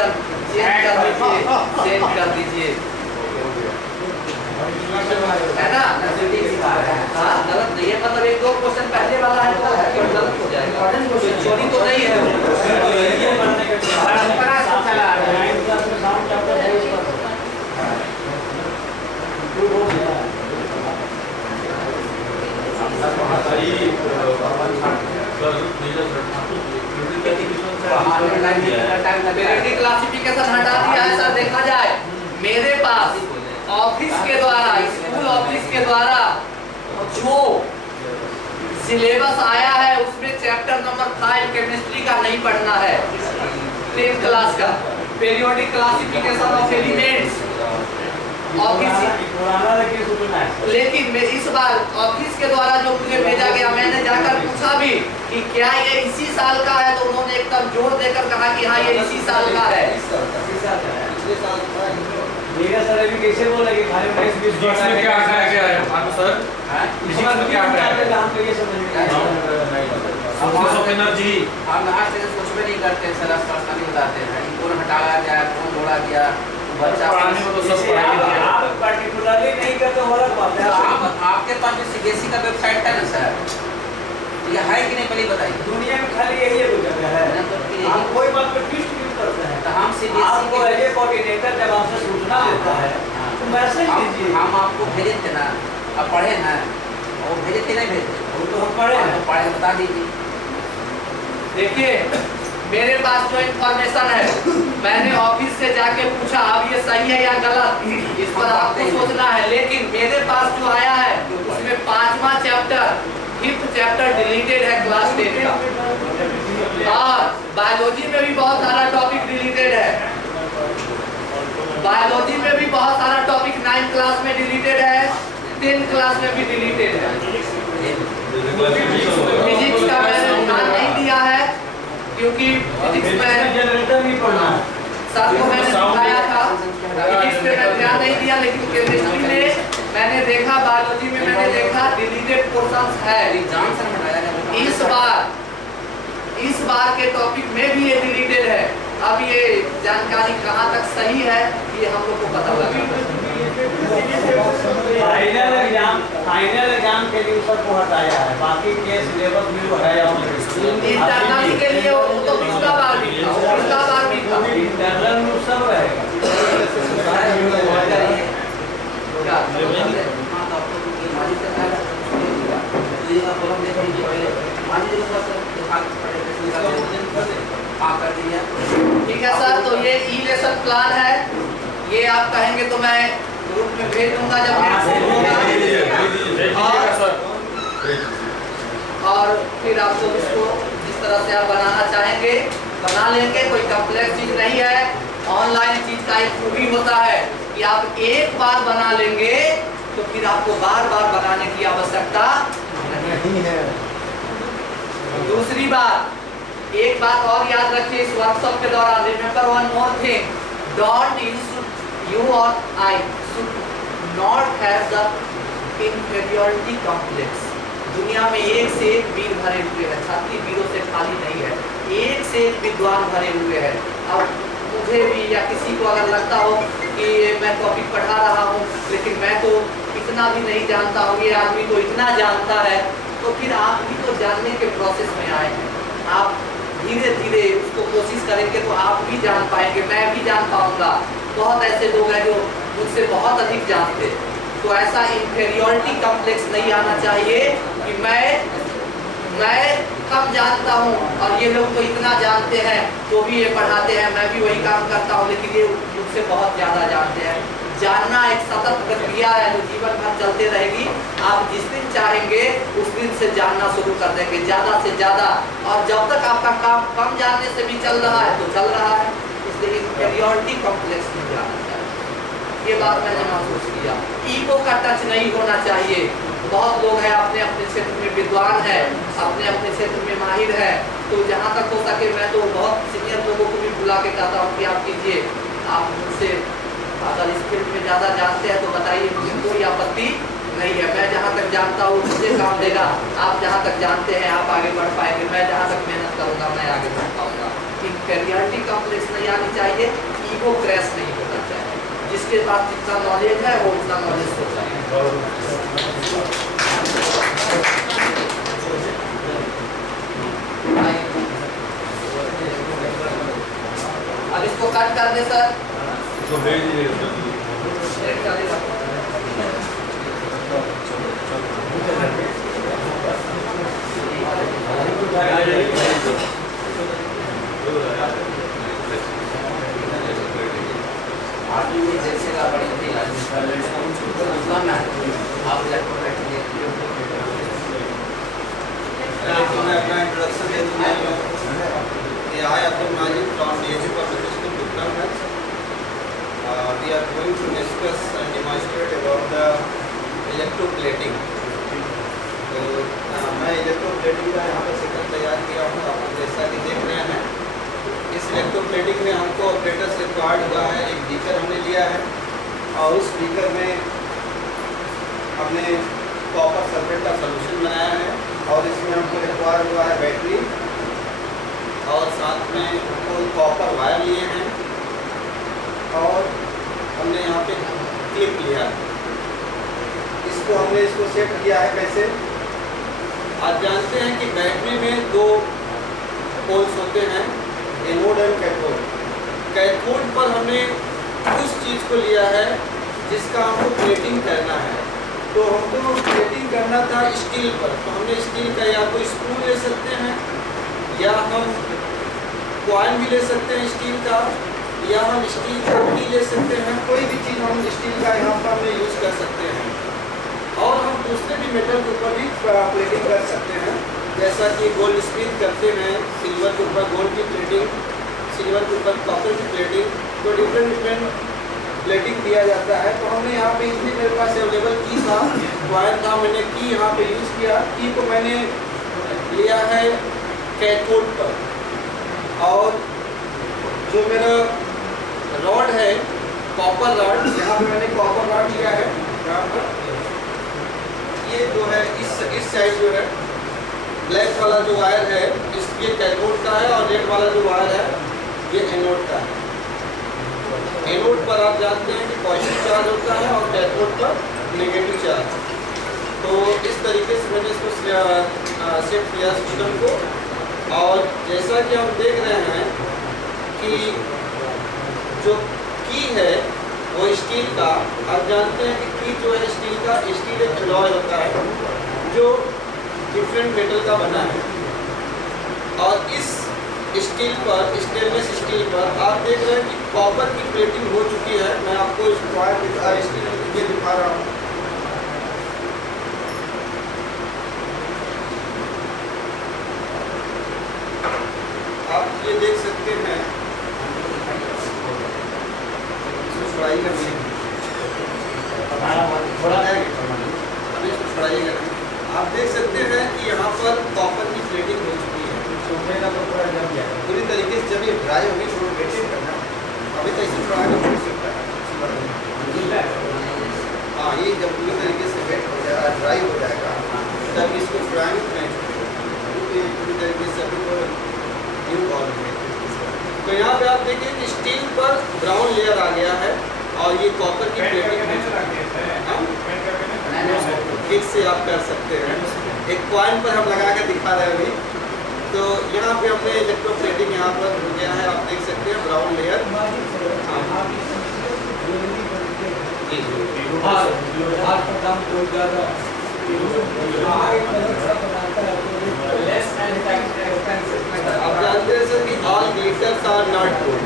Question change कर दीजिए, है ना? हाँ गलत नहीं है, मतलब एक दो क्वेश्चन पहले वाला है तो गलत हो जाएगा, चोरी तो नहीं है। क्लासिफिकेशन हटा दिया है सर। देखा जाए मेरे पास ऑफिस के द्वारा, स्कूल ऑफिस के द्वारा जो सिलेबस आया है उसमें चैप्टर नंबर 5 केमिस्ट्री का नहीं पढ़ना है, 10th क्लास का, periodic classification of elements office. लेकिन मैं इस बार ऑफिस के द्वारा जो मुझे भेजा गया, मैंने जाकर पूछा भी कि क्या ये इसी साल का है, तो उन्होंने एकदम जोर देकर कहा कि हाँ ये इसी साल का है। सर अभी कैसे बोला कि खाली 19-20 क्या है सर? इसमें क्या है? हम तो ये समझ में एनर्जी हम आज से कुछ भी नहीं करते सर, पर्सनली बताते हैं कौन हटाया गया, कौन जोड़ा गया, बच्चा पढ़ाने में तो सब पढ़ाई। आप पर्टिकुलरली नहीं करते हो, अलग बात है। आप आपके पास भी सीबीएसई का वेबसाइट है ना सर, ये है कि नहीं पहले बताइए। दुनिया में खाली यही है, हम कोई बात पर ट्विस्ट क्यों करते हैं? तो हम सीबीएसई को एज ए कोऑर्डिनेटर जब आपसे सूचना देता है तो मैसेज दीजिए। हम आपको भेजे थे ना, आप पढ़े ना, वो भेजे थे नहीं भेजे, वो तो हम पढ़े हैं, तो पढ़े बता दीजिए। देखिए मेरे पास जो इंफॉर्मेशन है मैंने ऑफिस से जाके पूछा, अब ये सही है या गलत इस पर आपको सोचना है। लेकिन मेरे पास जो आया है उसमें 5वां चैप्टर, 5th चैप्टर डिलीटेड है क्लास 10 का, और बायोलॉजी में भी बहुत सारा टॉपिक डिलीटेड है। बायोलॉजी में भी बहुत सारा टॉपिक 9th क्लास में डिलीटेड है, 10th क्लास में भी डिलीटेड है। फिजिक्स का मैंने ध्यान नहीं दिया है क्योंकि फिजिक्स में जनरेटर नहीं पढ़ना सर को मैंने सिखाया था, फिजिक्स पे मैं ध्यान नहीं दिया। लेकिन केमिस्ट्री में मैंने देखा, बायोलॉजी में मैंने देखा डिलीटेड पोर्शंस है। इस बार के टॉपिक में भी ये डिलीटेड है। अब ये जानकारी कहाँ तक सही है ये हम लोग को पता लगा। फाइनल एग्जाम के लिए सबको हटाया है, बाकी के सिलेबस में वो है। इंटरनल के लिए वो तो पिछला बार भी था, पिछला बार भी था, इंटरनल में सब रहेगा। ठीक है सर, तो ये ई लेसन प्लान है, ये आप कहेंगे तो मैं ग्रुप में भेज दूंगा जब और फिर आप लोग इसको जिस तरह से आप बनाना चाहेंगे बना लेंगे। कोई कॉम्प्लेक्स चीज नहीं है। ऑनलाइन चीज का एक खूबी होता है कि आप एक बार बना लेंगे तो फिर आपको बार बार बनाने की आवश्यकता नहीं है। दूसरी बात, एक बात और याद रखिए इस वर्कशॉप के दौरान, remember one more thing, don't you or I should not have the inferiority complex। दुनिया में एक से एक वीर भरे हुए हैं, छाती वीरों से खाली नहीं है, एक से एक विद्वान भरे हुए हैं। अब मुझे भी या किसी को अगर लगता हो कि मैं टॉपिक पढ़ा रहा हूँ लेकिन मैं तो इतना भी नहीं जानता हूँ, ये आदमी तो इतना जानता है, तो फिर आप भी तो जानने के प्रोसेस में आए हैं। आप धीरे धीरे उसको कोशिश करेंगे तो आप भी जान पाएंगे, मैं भी जान पाऊंगा। बहुत ऐसे लोग हैं जो मुझसे बहुत अधिक जानते हैं। तो ऐसा इंफीरियरिटी कॉम्प्लेक्स नहीं आना चाहिए कि मैं कम जानता हूँ और ये लोग तो इतना जानते हैं तो भी ये पढ़ाते हैं, मैं भी वही काम करता हूँ लेकिन ये मुझसे बहुत ज़्यादा जानते हैं। जानना एक सतत प्रक्रिया है जो जीवन भर चलते रहेगी। आप जिस दिन चाहेंगे उस दिन से जानना शुरू कर देंगे ज़्यादा से ज़्यादा, और जब तक आपका काम कम जानने से भी चल रहा है तो चल रहा है, इसलिए इंफीरियरिटी कॉम्प्लेक्स नहीं आना चाहिए। ये बात मैंने महसूस किया। ईगो का टच नहीं होना चाहिए। बहुत लोग हैं अपने अपने क्षेत्र में विद्वान है, अपने अपने क्षेत्र में माहिर है, तो जहाँ तक हो सके मैं तो बहुत सीनियर लोगों को भी बुला के कहता हूँ कि आप कीजिए, आप मुझसे अगर इस फील्ड में ज़्यादा जानते हैं तो बताइए, मुझे कोई आपत्ति नहीं है। मैं जहाँ तक जानता हूँ मुझे काम देगा, आप जहाँ तक जानते हैं आप आगे बढ़ पाएंगे, मैं जहाँ तक मेहनत करूँगा मैं आगे बढ़ पाऊँगा। इंफीरियरिटी कॉम्प्लेक्स नहीं आनी चाहिए, ईगो क्रैश नहीं होना चाहिए। जिसके पास जितना नॉलेज है वो उतना नॉलेज होता है। अब इसको कट कर दे सर, तो भेज दीजिए। मैं अपना इंट्रोडक्शन दे दूँगा। I Abdul Majid from DAV Public School, Bhutan. We are going to discuss and demonstrate about the electroplating. तो मैं इलेक्ट्रोप्लेटिंग का यहाँ पर सेक्शन तैयार किया हूँ। आप जैसा कि देख रहे हैं, इस इलेक्ट्रोप्लेटिंग में हमको ऑपरेटर से रिक्वायर्ड हुआ है, एक बीकर हमने लिया है और उस बीकर में हमने कॉपर सल्फेट का सॉल्यूशन बनाया है और इसमें हमको रिक्वायर्ड हुआ है बैटरी और साथ में हमको कॉपर वायर लिए हैं और हमने यहाँ पे क्लिप लिया है। हमने इसको सेट किया है कैसे। आप जानते हैं कि बैटरी में दो पोल्स होते हैं, एनोड एंड कैथोड। कैथोड पर हमने उस चीज़ को लिया है जिसका हमको प्लेटिंग करना है। तो हमको प्लेटिंग करना था स्टील पर, तो हमने स्टील का या तो स्क्रू ले सकते हैं या हम कॉइन भी ले सकते हैं स्टील का, या हम स्टील का भी ले सकते हैं। कोई भी चीज़ हम स्टील का यहाँ पर हमने यूज़ कर सकते हैं और हम दूसरे भी मेटल के ऊपर भी प्लेटिंग कर सकते हैं, जैसा कि गोल्ड स्मिथ करते हैं, सिल्वर के ऊपर गोल्ड की प्लेटिंग, सिल्वर के ऊपर कॉपर की प्लेटिंग। तो डिफरेंट प्लेटिंग किया जाता है। तो हमने यहाँ पे इसलिए मेरे पास अवेलेबल की था, वायर था, मैंने की यहाँ पे यूज़ किया। की को मैंने लिया है कैथोड पर और जो मेरा रॉड है कॉपर रॉड, यहाँ पे मैंने कॉपर रॉड लिया है। यहाँ पर ये जो है इस साइड जो है ब्लैक वाला जो वायर है ये कैथोड का है और रेड वाला जो वायर है ये एनोड का है। एनोड पर आप जानते हैं कि पॉजिटिव चार्ज होता है और कैथोड पर नेगेटिव चार्ज। तो इस तरीके से मैंने इसको सेट किया सिस्टम को। और जैसा कि हम देख रहे हैं कि जो की है वो स्टील का, आप जानते हैं कि की जो है स्टील का, स्टील एक अलॉय होता है जो डिफरेंट मेटल का बना है। और इस स्टील पर, स्टेनलेस स्टील पर आप देख रहे हैं कि कॉपर की प्लेटिंग हो चुकी है। मैं आपको इस वायर स्टील ये दिखा रहा हूँ। आप ये देख सकते हैं फ्राई कर आप देख सकते हैं कि यहाँ पर कॉपर की प्लेटिंग हो चुकी है पूरी तरीके से। जब ये ड्राई होगी तो वेटिंग करना, अभी तो इसे फ्राई कर सकता है। हाँ, ये जब पूरी तरीके से वेट हो जाएगा, ड्राई हो जाएगा, तब इसको फ्राई नहीं पूरी तरीके से अभी तो न्यू कॉल है। तो यहाँ पे आप देखिए कि स्टील पर ब्राउन लेयर आ गया है और ये कॉपर की प्लेटिंग फिर से आप कर सकते हैं। एक कॉइन पर हम लगा के दिखा रहे हैं अभी। तो यहाँ पे हमने इलेक्ट्रोप्लेटिंग यहाँ पर हो गया है, आप देख सकते हैं ब्राउन लेयर। आप जानते हैं सर कि all glitters are not gold.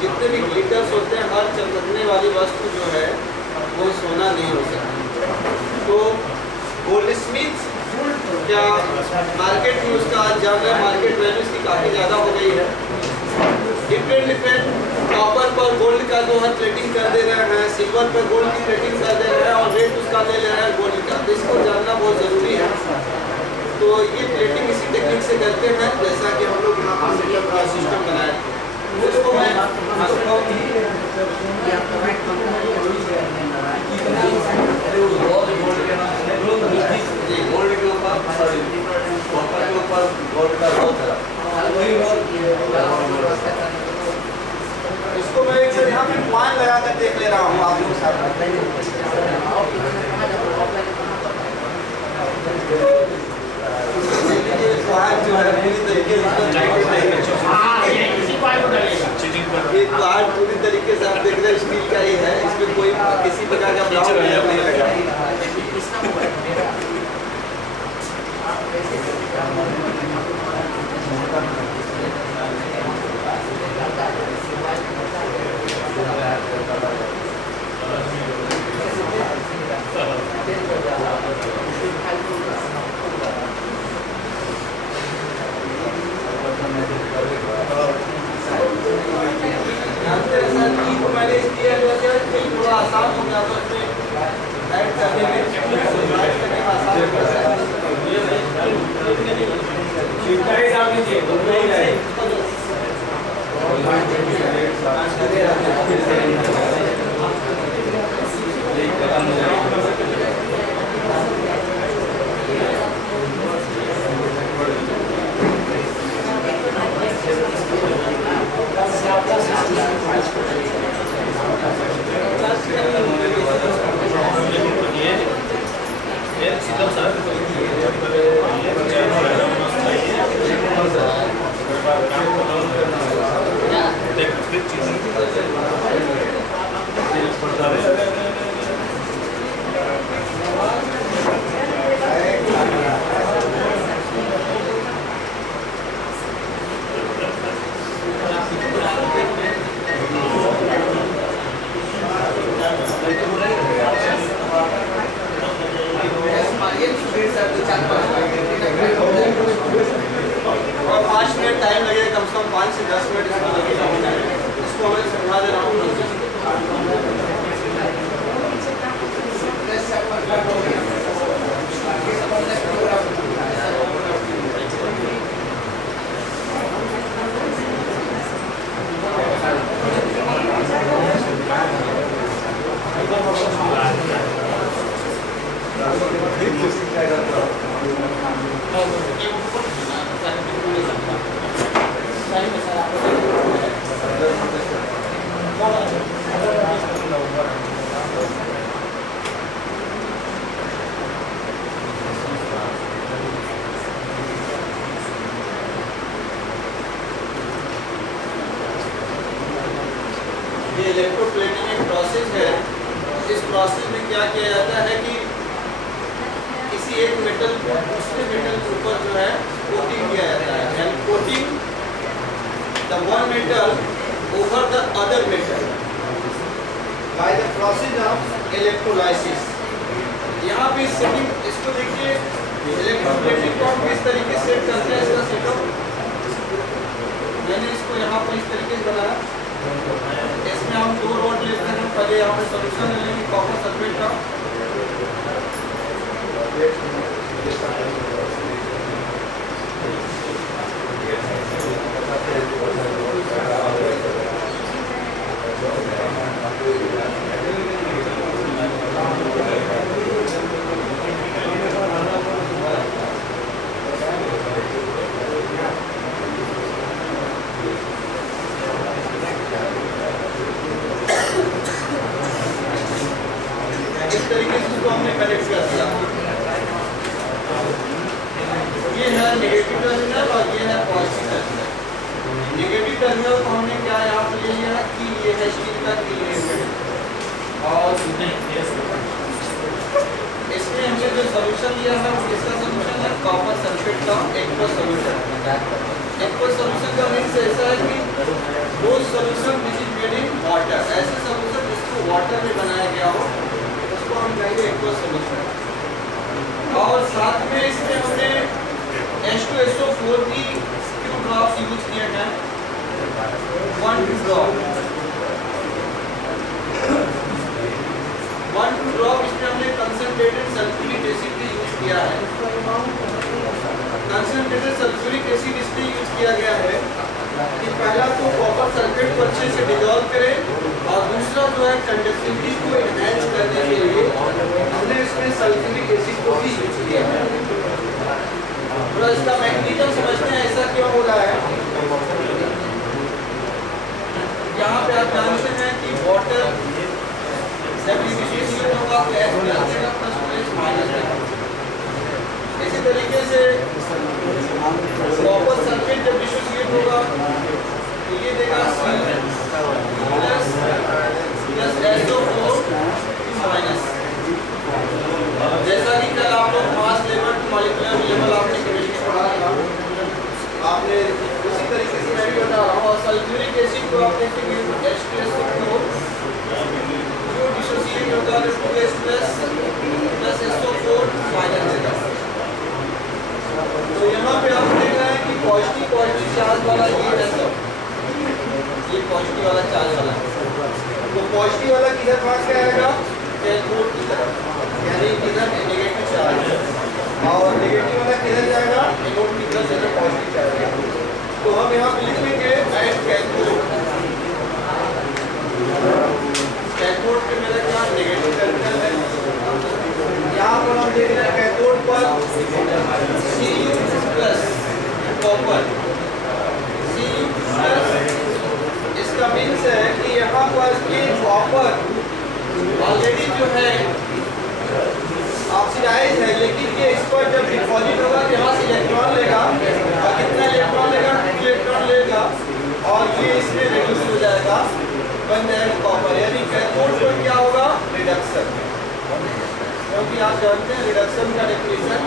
जितने भी ग्लिटर्स होते हैं, हर चमकने वाली वस्तु जो है वो सोना नहीं हो सकती। तो गोल्ड स्मिथ क्या मार्केट में उसका आज जान रहे हैं, मार्केट वैल्यू इसकी काफ़ी ज़्यादा हो गई है। डिफरेंट कॉपर पर गोल्ड का जो है प्लेटिंग कर दे रहे हैं, सिल्वर पर गोल्ड की प्लेटिंग कर दे रहे हैं और रेट उसका ले ले रहे हैं गोल्ड का। तो इसको जानना बहुत ज़रूरी है। तो ये प्लेटिंग इसी टेक्निक से करते हैं जैसा कि हम लोग यहाँ पर सेटअप सिस्टम बनाए। उसको मैं गोल्ड के ऊपर कॉपर के ऊपर गोल्ड का इसको मैं एक सर यहाँ पे पॉइंट लगा कर देख ले रहा हूँ आप लोगों के साथ। जो है पूरी तरीके से पूरी तरीके से आप देख रहे हैं स्टील का ही है, इसमें कोई किसी प्रकार का ब्राउन लेयर नहीं लगा। मैंने इसलिए थोड़ा आसान हो गया तो राइट करने में आसान हो और 5 मिनट टाइम लगेगा, कम से कम 5 से 10 मिनट इसको लगेगा। इसको मैं समझा दे रहा हूँ। ये इलेक्ट्रोप्लेटिंग एक प्रोसेस है। इस प्रोसेस में क्या किया जाता है कि किसी एक मेटल को दूसरे मेटल के ऊपर जो है कोटिंग किया जाता है, यानी coating the one metal over the other metal by the process of electrolysis. यहाँ पे सेटिंग इसको देखिए, इलेक्ट्रोप्लेटिंग को हम किस तरीके से सेट करते हैं, इसका सेटअप मैंने इसको यहाँ पर इस तरीके से बनाया। इसमें हम 2 रॉड लेते हैं। पहले यहाँ पे सॉल्यूशन ले लेंगे कॉपर सल्फेट का। इस तरीके से इसको हमने कनेक्ट कर दिया। ये है नेगेटिव टर्मिनल और ये है पॉजिटिव टर्मिनल। नेगेटिव टर्मिनल को हमने क्या यहाँ पर ले लिया कि ये है स्टील का कील, और इसमें हमने जो सॉल्यूशन लिया है वो किसका सॉल्यूशन है, कॉपर सल्फेट का एक्वस सॉल्यूशन। एक्वस सॉल्यूशन का मीन्स ऐसा है कि वो solution which is made in water, ऐसे सॉल्यूशन जिसको वाटर में बनाया गया हो उसको हम कहेंगे एक्वस सॉल्यूशन। और साथ में इसमें हमने H2SO4 की few drops यूज किए हैं, 1 drop इसमें हमने कंसंट्रेटेड सल्फ्यूरिक एसिड भी यूज किया है। कंसंट्रेटेड सल्फ्यूरिक एसिड इसलिए यूज किया गया है कि पहला तो कॉपर सल्फेट को अच्छे से डिसॉल्व करे, और दूसरा जो है कंडक्टिविटी को एनहांस करने के लिए हमने इसमें सल्फ्यूरिक एसिड को भी यूज किया है। थोड़ा इसका मैकेनिज्म समझते हैं ऐसा क्यों हो रहा है। यहाँ पे आप जानते हैं कि वाटर जब डिसोसिएट होगा तो H प्लस देगा प्लस OH माइनस देगा। इसी तरीके से कॉपर सल्फेट जब डिसोसिएट होगा तो ये देगा C प्लस SO4 माइनस। जैसा कि कल आप लोग mass level to molecular level आपने केमिस्ट्री पढ़ा था, आपने उसी तरीके से मैं भी बता रहा हूँ। और सल्फ्यूरिक एसिड को आप देखेंगे H2SO4 जो डिसोसिएट होगा तो 2H प्लस SO4 माइनस देगा। तो यहाँ पे आप देख रहे हैं कि पॉजिटिव चार्ज वाला ये है सब, ये पॉजिटिव वाला चार्ज वाला है। तो पॉजिटिव वाला किधर पास क्या आएगा? कैथोड की तरफ, यानी किधर नेगेटिव चार्ज, और नेगेटिव वाला किधर जाएगा? एनोड की तरफ से पॉजिटिव चार्ज आएगा। तो हम यहाँ पे लिखेंगे एट कैथोड। कैथोड पे मेरा क्या नेगेटिव टर्मिनल है। यहाँ पर हम देख रहे हैं कैथोड पर Cu plus copper, Cu plus, इसका मीन्स है कि यहाँ पर ये कॉपर ऑलरेडी जो है ऑक्सीडाइज है, लेकिन ये इस पर जब डिपॉजिट होगा तो यहाँ से इलेक्ट्रॉन लेगा, और कितना इलेक्ट्रॉन लेगा? 2 इलेक्ट्रॉन लेगा, और ये इसमें रिड्यूस हो जाएगा, बन जाएगा कॉपर। यानी कैथोड पर क्या होगा? रिडक्शन। क्योंकि आप जानते हैं रिडक्शन का definition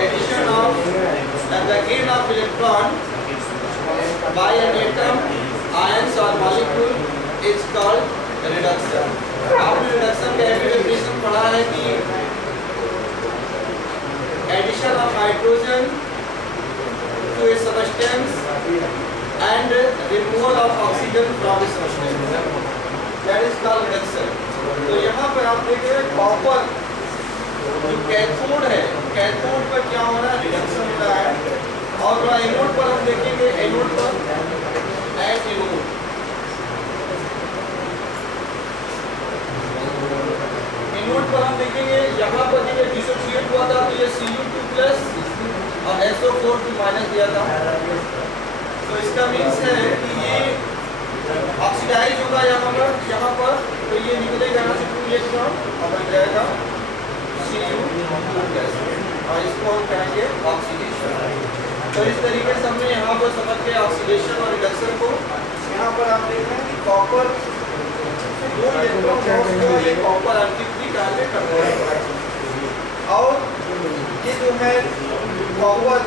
addition of the gain of electron by an atom, ions और मॉलिक्यूल इज कॉल्ड रिडक्शन। आपने रिडक्शन का डेफिनेशन पढ़ा है कि addition of hydrogen to a substance and removal of oxygen from a substance, that is called reduction. तो यहाँ पर आप देखिए कॉपर जो कैथोड है, कैथोड पर क्या हो रहा है? रिडक्शन हो रहा है। और एनोड पर हम देखेंगे, एनोड पर एट एनोड पर हम देखेंगे यहाँ पर जब डिसोसिएट हुआ था तो ये Cu2 प्लस और SO4 माइनस दिया था। तो इसका मीन्स है कि ये ऑक्सीडाइज होगा यहाँ पर तो ये निकलेगा यहाँ से 2 इलेक्ट्रॉन और बन जाएगा Cu2 प्लस, और इसको हम कहेंगे ऑक्सीडेशन। तो इस तरीके से हमने यहाँ पर समझ के ऑक्सीडेशन और रिडक्शन को। यहाँ पर आप देख रहे हैं कि कॉपर 2 इलेक्ट्रॉन को ये कॉपर आंतरिक डालने करता है, और ये जो है कॉपर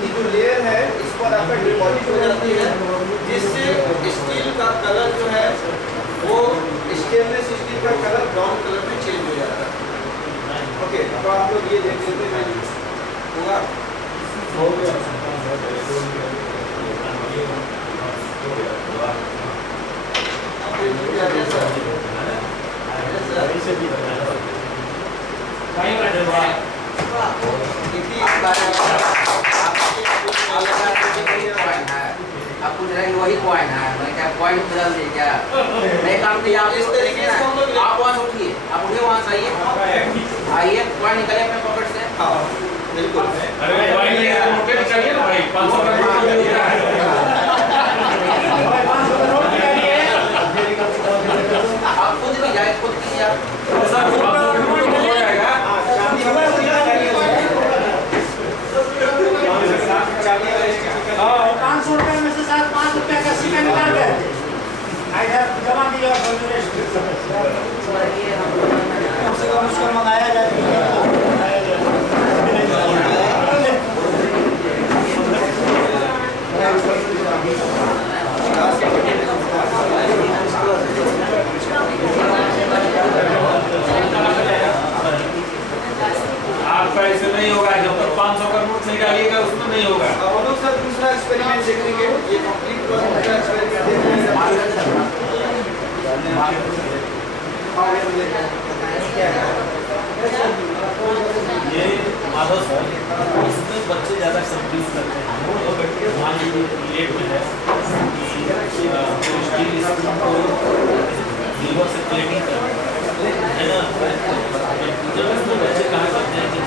की जो लेयर है इस पर आकर डिपॉजिट हो जाती है, जिससे स्टील का कलर जो है वो स्टेनलेस स्टील का कलर ब्राउन कलर में चेंज हो जाता है। ओके, अब आप लोग ये देख लेते हैं होगा हो गया। आप पूछ रहे हैं वही पॉइंट है, मैं क्या पॉइंट बदल दिए क्या? नहीं काम किया आप इस तरीके से। आप वहाँ से उठिए, आप उठिए वहाँ से आइए, आइए पॉइंट निकले अपने पॉकेट से। हाँ बिल्कुल। अरे पॉइंट लेके उठे तो चलिए ना भाई, 500 का नोट ले लिया है। आप खुद भी जाए, खुद कीजिए आप। सर हो जाएगा। हाँ 500 रुपए में से शायद 5 रुपए का सिक्का निकाल के इधर जमा किया और कम से कम उसको मंगाया जाए। आपका ऐसे नहीं होगा, जब तक 500 का नोट नहीं डालिएगा उसमें नहीं होगा। अब हम लोग सर दूसरा एक्सपेरिमेंट देखेंगे, ये कंप्लीट दूसरा एक्सपेरिमेंट देखेंगे। ये माधव सर, उसमें बच्चे ज़्यादा कंफ्यूज करते हैं। मान लीजिए लेट में है कि स्टील स्पून को लीवर से प्लेटिंग करना है ना, जब उसमें बच्चे कहा करते हैं कि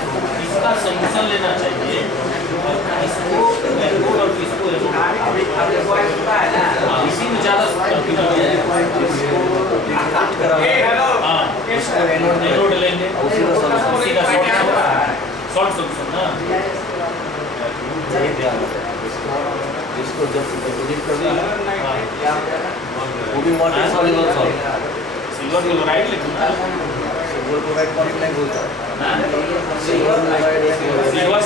इसका सॉल्यूशन लेना चाहिए इसको एनकोड और इसको इसी में ज़्यादा एनकोड लेंगे उसी का शॉर्ट सॉल्यूशन ना इसको जब डिलीट कर दिया वो भी water soluble solve silver chloride लिखना सिल्वर क्लोराइड कॉनिक नहीं बोलता सिल्वर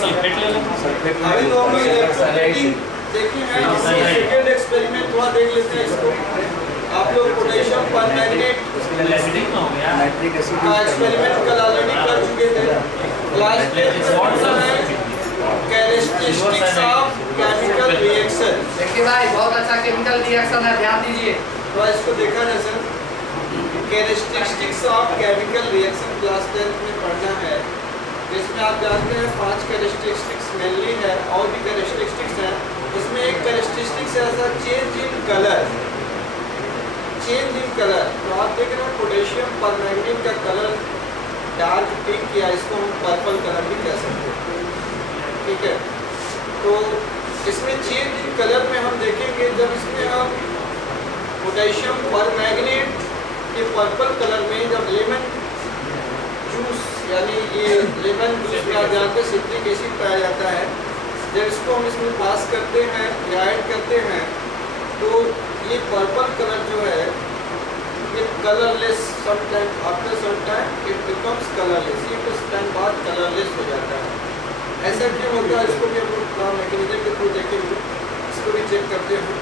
सल्फेट ले लो सल्फेट अभी तो हम लोग इलेक्ट्रोप्लेटिंग देखिए हैं सेकंड एक्सपेरिमेंट थोड़ा देख लेते हैं इसको आप लोग पोटेशियम परमैंगनेट एसिडिक ना हो गया नाइट्रिक एसिड का एक्सपेरिमेंट कल ऑलरेडी कर चुके थे लास्ट में कौन सा है कैरेक्टरिस्टिक्स ऑफ केमिकल रिएक्शन। देखिए भाई बहुत अच्छा केमिकल रिएक्शन है, ध्यान दीजिए। तो इसको देखा ना sir, characteristics of chemical reaction class 10 में पढ़ना है, जिसमें आप जानते हैं 5 कैरेक्टरिस्टिक्स मेनली है और भी कैरेक्टरिस्टिक्स हैं। उसमें एक कैरेक्टरिस्टिक्स है ऐसा change in colour, change in colour. तो आप देख रहे हैं पोटेशियम परमैंगनेट का कलर डार्क पिंक या इसको हम पर्पल कलर भी कह सकते हैं, ठीक है। तो इसमें चेंज इन कलर में हम देखेंगे जब इसमें हम पोटेशियम परमैंगनेट के पर्पल कलर में जब लेमन जूस यानी ये लेमन जूस में आप जानते हैं सिट्रिक एसिड पाया जाता है, जब इसको हम इसमें पास करते हैं या ऐड करते हैं तो ये पर्पल कलर जो है ये colourless, some time after some time it becomes colourless, ये कुछ टाइम बाद कलरलेस हो जाता है। ऐसा क्यों होता है इसको भी हम लोग मैकेनिज्म के थ्रू देखेंगे, इसको भी चेक करते हैं।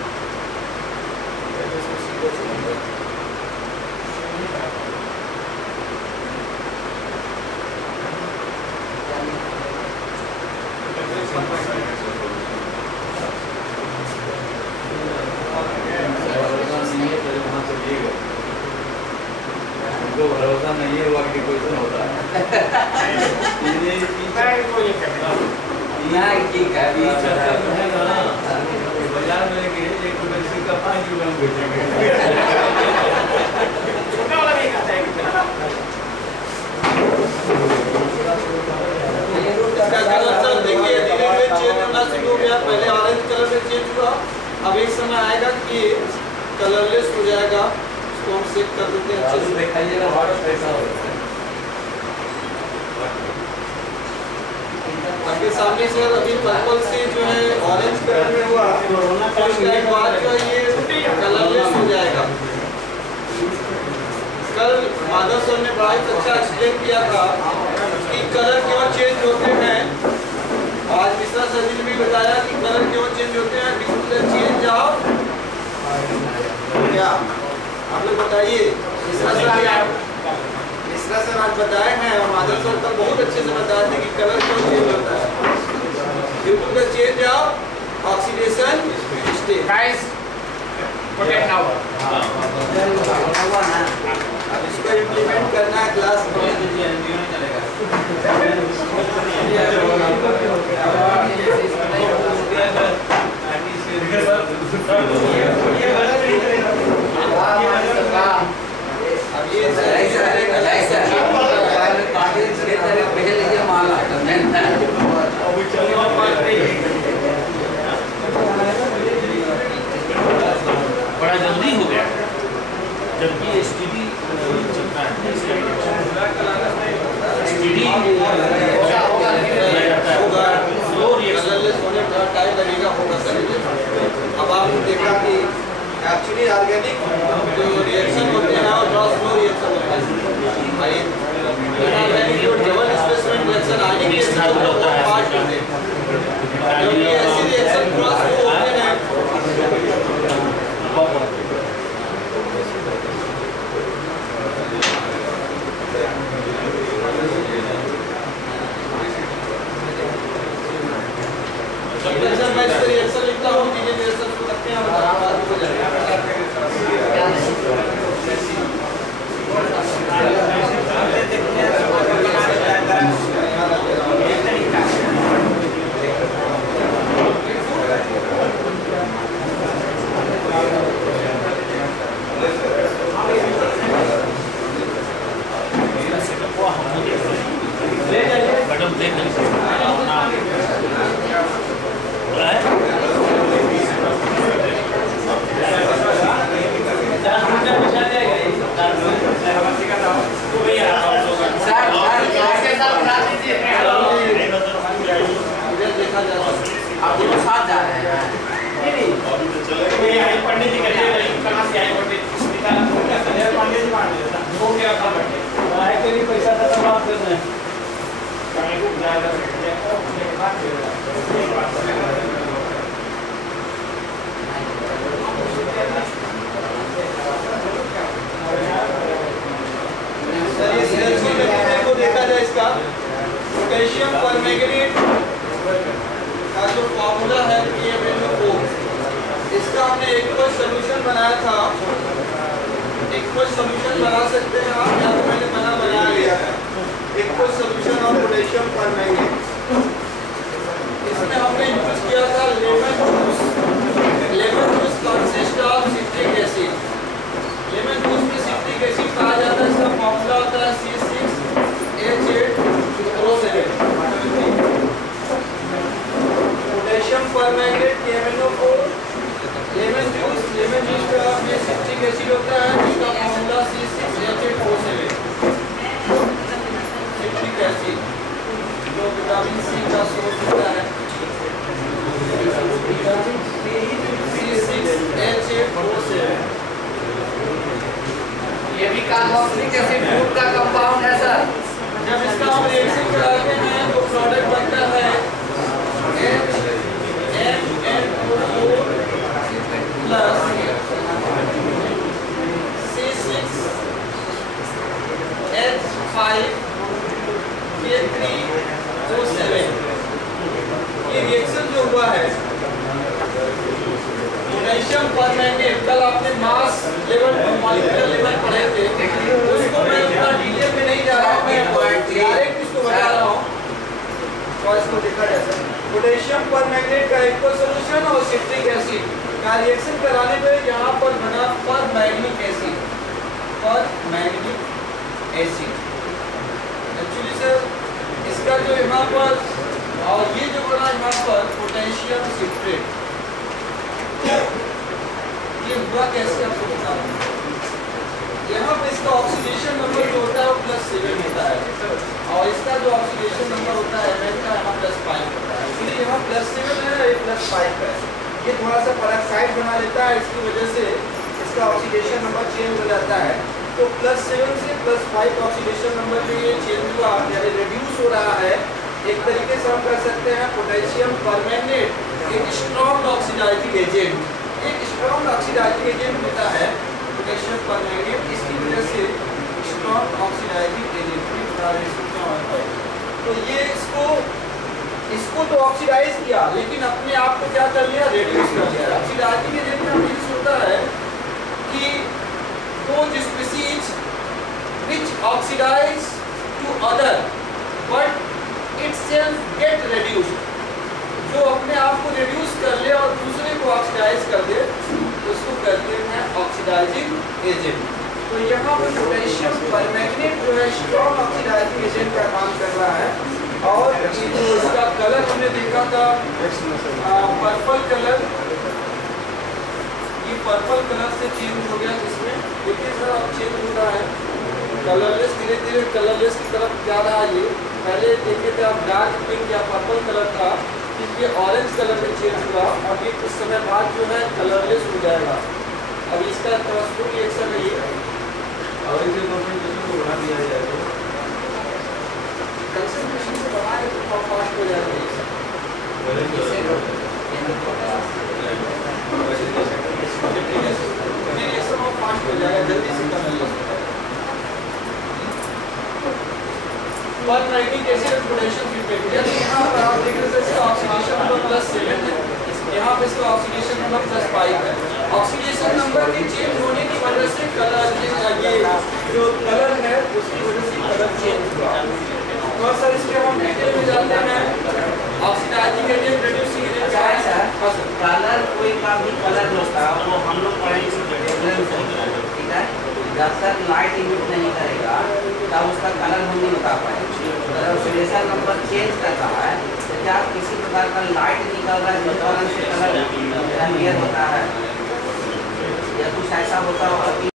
भरोसा नहीं है वक्त क्वेश्चन होता है बाजार में लेके 1 रुपये का 5 रुपये में बेचेंगे। देखिए धीरे धीरे चेंज होना शुरू हो गया, पहले ऑरेंज कलर में चेंज हुआ, अब एक समय आएगा कि कलरलेस हो जाएगा। इसको हम सेट कर देते हैं अच्छे से, दिखाइएगा कैसा होगा। आपके सामने सर अभी पर्पल से जो है ऑरेंज कलर में हुआ, कुछ टाइम बाद जो है ये कलरलेस हो जाएगा। कल माधव सर ने बड़ा अच्छा एक्सप्लेन किया था कि कलर क्यों चेंज होते हैं। आज मिश्रा सर ने भी बताया कि कलर क्यों चेंज होते हैं, due to the change of क्या, आप लोग बताइए। मिश्रा सर आज बताए हैं और माधव सर कल बहुत अच्छे से बताए थे कि कलर क्यों चेंज होता है, due to the change of oxidation state. Guys protect now. अब इसको इम्प्लीमेंट करना है क्लास में। अब ये बड़ा जल्दी हो गया, जबकि एसटीडी चलता है, एसटीडी स्लो रिएक्शन होने में टाइम लगेगा, होगा सर। अब आपने देखा कि एक्चुअली ऑर्गेनिक जो रिएक्शन होते हैं और बहुत स्लो रिएक्शन होते हैं। जो डबल स्पेसमेंट रिएक्शन आगे के पार्ट होते हैं, क्योंकि ऐसी रिएक्शन क्रॉस फ्लो होते हैं। मैं इसका रिएक्शन लिखता हूँ, धीरे धीरे सब रखते हैं, हो जाएगा। बनाया था, एक कोई सोल्यूशन बना सकते हैं आप, या तो मैंने बना लिया है एक कोई सोल्यूशन ऑफ पोटेशियम परमैंगनेट। इसमें हमने यूज किया था lemon juice. Lemon juice consist of citric acid. Lemon juice में सिट्रिक एसिड पाया जाता है, इसका फॉर्मूला होता है C6H8O7। Potassium permanganate KMnO4। Lemon juice का में सिट्रिक एसिड होता है, इसका फॉर्मूला C6H8O7। सिट्रिक एसिड जो विटामिन सी का सोर्स होता है, C6H8O7। ये भी कार्बोक्सिलिक एसिड ग्रुप का कंपाउंड है सर। जब इसका हम रिएक्शन कराते हैं तो प्रोडक्ट बनता है HNO4 प्लस C6H5K3O7। ये रिएक्शन जो हुआ है पोटेशियम परमैंगनेट, कल आपने मास लेवल मॉलिक्यूलर लेवल पढ़े थे, उसको मैं उतना डिटेल में नहीं जा रहा हूं, मैं डायरेक्ट इसको बता रहा हूं। तो इसको देखा जाए सर, पोटेशियम परमैंगनेट का एक्वल सॉल्यूशन और सिट्रिक एसिड का रिएक्शन कराने पे यहां पर बना परमैंगनिक एसिड। परमैंगनिक एसिड एक्चुअली सर इसका जो यहां पर और ये जो बना यहां पर पोटेशियम सिट्रेट, ये हुआ कैसे आपको बता रहा हूं। यहाँ पे इसका ऑक्सीडेशन नंबर जो होता है वो +7 होता है, और इसका जो ऑक्सीडेशन नंबर होता है Mn का यहाँ +5 होता है। इसलिए यहाँ +7 है, ये +5 है। ये थोड़ा सा पेरोक्साइड बना लेता है, इसकी वजह से इसका ऑक्सीडेशन नंबर चेंज हो जाता है। तो +7 से +5 ऑक्सीडेशन नंबर में ये चेंज हुआ, यानी रिड्यूस हो रहा है। एक तरीके से हम कह सकते हैं पोटेशियम परमैंगनेट एक स्ट्रॉन्ग ऑक्सीडाइजिंग एजेंट, एक स्ट्रॉन्ग ऑक्सीडाइजिंग एजेंट होता है पोटेशियम परमैंगनेट। इसकी वजह से स्ट्रॉन्ग ऑक्सीडाइजिंग एजेंट तो ये इसको तो ऑक्सीडाइज किया, लेकिन अपने आप को क्या कर लिया, रिड्यूस कर लिया। ऑक्सीडाइजिंग एजेंट का मीन्स होता है कि those species which oxidize to other but itself get reduced, जो अपने आप को रिड्यूस कर ले और दूसरे को ऑक्सीडाइज कर दे, उसको कहते हैं ऑक्सीडाइजिंग एजेंट। तो यहाँ पर पोटेशियम परमैंगनेट जो है स्ट्रॉन्ग ऑक्सीडाइजिंग एजेंट का काम कर रहा है। और ये जो इसका कलर हमने देखा था पर्पल कलर, ये पर्पल कलर से चेंज हो गया, जिसमें देखिए सर अब चेंज हो रहा है, कलरलेस धीरे धीरे कलरलेस की तरफ जा रहा है। ये पहले देखे थे आप डार्क पिंक या पर्पल कलर था, फिर ये ऑरेंज कलर में चेंज हुआ, और ये कुछ समय बाद जो है कलरलेस हो जाएगा। अब इसका क्रॉसफुल रिएक्शन है, ये ऑरेंज कंसंट्रेशन को बढ़ा दिया जाए तो कंसंट्रेशन से बढ़ाए तो फास्ट हो जाएगा। जल्दी से परमैंगनिक एसिड पोटेशियम सिट्रेट, यहाँ पर आप देख रहे हैं इसका ऑक्सीडेशन नंबर +7 है, यहाँ पे इसका ऑक्सीडेशन नंबर +5 है। ऑक्सीडेशन नंबर के चेंज होने की वजह से कलर, ये जो कलर है उसकी वजह से कलर चेंज हुआ। तो सर इसके हम डिटेल में जाते हैं। ऑक्सीडाइजिंग एजेंट, रिड्यूसिंग एजेंट क्या है सर? कलर कोई का भी कलर होता है वो हम लोग पढ़ेंगे, ठीक है। जब तक लाइट इमिट नहीं करेगा तब उसका कलर हम नहीं बता पाएंगे। अगर ऑक्सीडेशन नंबर चेंज करता है तो क्या किसी प्रकार का लाइट निकल रहा है जिस कारण से कलर क्लियर होता है, या कुछ ऐसा होता होगा।